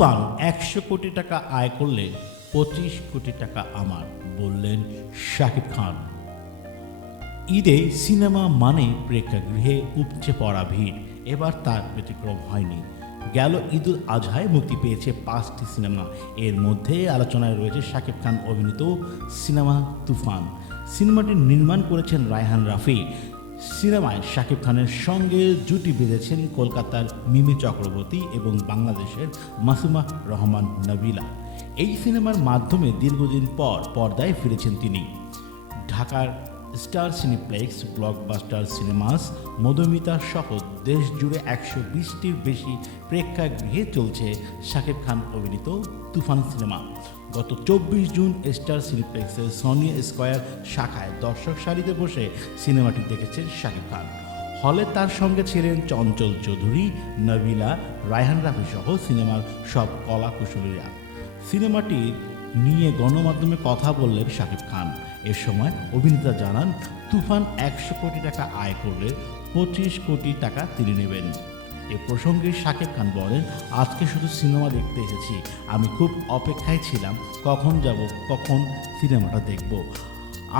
তুফান একশো কোটি টাকা আয় করলে পঁচিশ কোটি টাকা আমার, বললেন শাকিব খান। ঈদে সিনেমা মানে প্রেক্ষাগৃহে উপচে পড়া ভিড়। এবার তার ব্যতিক্রম হয়নি। গেল ঈদুল আজহায় মুক্তি পেয়েছে পাঁচটি সিনেমা। এর মধ্যে আলোচনায় রয়েছে শাকিব খান অভিনীত সিনেমা তুফান। সিনেমাটি নির্মাণ করেছেন রায়হান রাফি। সিনেমায় শাকিব খানের সঙ্গে জুটি বেঁধেছেন কলকাতার মিমি চক্রবর্তী এবং বাংলাদেশের মাসুমা রহমান নবিলা। এই সিনেমার মাধ্যমে দীর্ঘদিন পর পর্দায় ফিরেছেন তিনি। ঢাকার Star Cineplex, Blockbuster Cinemas, Madhumita সহ দেশ জুড়ে একশো বিশটির বেশি প্রেক্ষাগৃহে চলছে শাকিব খান অভিনীত তুফান সিনেমা। গত চব্বিশ জুন স্টার সিনেপ্লেক্সের সনি স্কোয়ার শাখায় দর্শক সারিতে বসে সিনেমাটি দেখেছেন শাকিব খান। হলে তার সঙ্গে ছিলেন চঞ্চল চৌধুরী, নবিলা, রায়হান রাফি সহ সিনেমার সব কলা কুশলীরা। সিনেমাটি নিয়ে গণমাধ্যমে কথা বললেন শাকিব খান। এ সময় অভিনেতা জানান, তুফান একশো কোটি টাকা আয় করলে পঁচিশ কোটি টাকা তিনি নেবেন। এ প্রসঙ্গে শাকিব খান বলেন, আজকে শুধু সিনেমা দেখতে এসেছি। আমি খুব অপেক্ষায় ছিলাম, কখন যাব, কখন সিনেমাটা দেখব।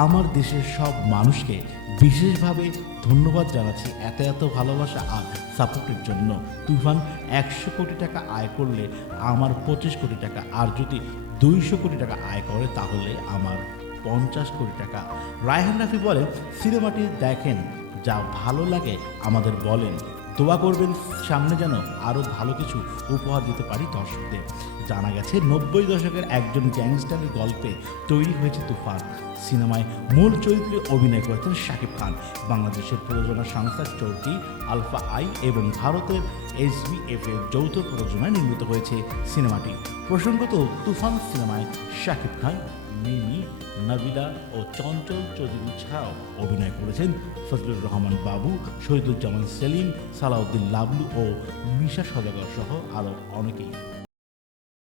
আমার দেশের সব মানুষকে বিশেষভাবে ধন্যবাদ জানাচ্ছি এত এত ভালোবাসা আর সাপোর্টের জন্য। তুফান, একশো কোটি টাকা আয় করলে আমার পঁচিশ কোটি টাকা, আর যদি দুইশো কোটি টাকা আয় করে, তাহলে আমার পঞ্চাশ কোটি টাকা। রায়হান রাফি বলেন, সিনেমাটি দেখেন, যা ভালো লাগে আমাদের বলেন। দোয়া করবেন সামনে যেন আরও ভালো কিছু উপহার দিতে পারি দর্শকদের। জানা গেছে, নব্বই দশকের একজন গ্যাংস্টারের গল্পে তৈরি হয়েছে তুফান। সিনেমায় মূল চরিত্রে অভিনয় করেছেন শাকিব খান। বাংলাদেশের প্রযোজনা সংস্থা চৌকি আলফা আই এবং ভারতের এসবিএফ এর যৌথ প্রযোজনায় নির্মিত হয়েছে সিনেমাটি। প্রসঙ্গত, তুফান সিনেমায় শাকিব খান মিমি, নাবিলা ও চঞ্চল চৌধুরী ছাড়াও অভিনয় করেছেন ফজলুর রহমান বাবু, শহীদুজ্জামান সেলিম, সালাউদ্দিন লাবলু ও মিশা সদাগর সহ আরও অনেকেই।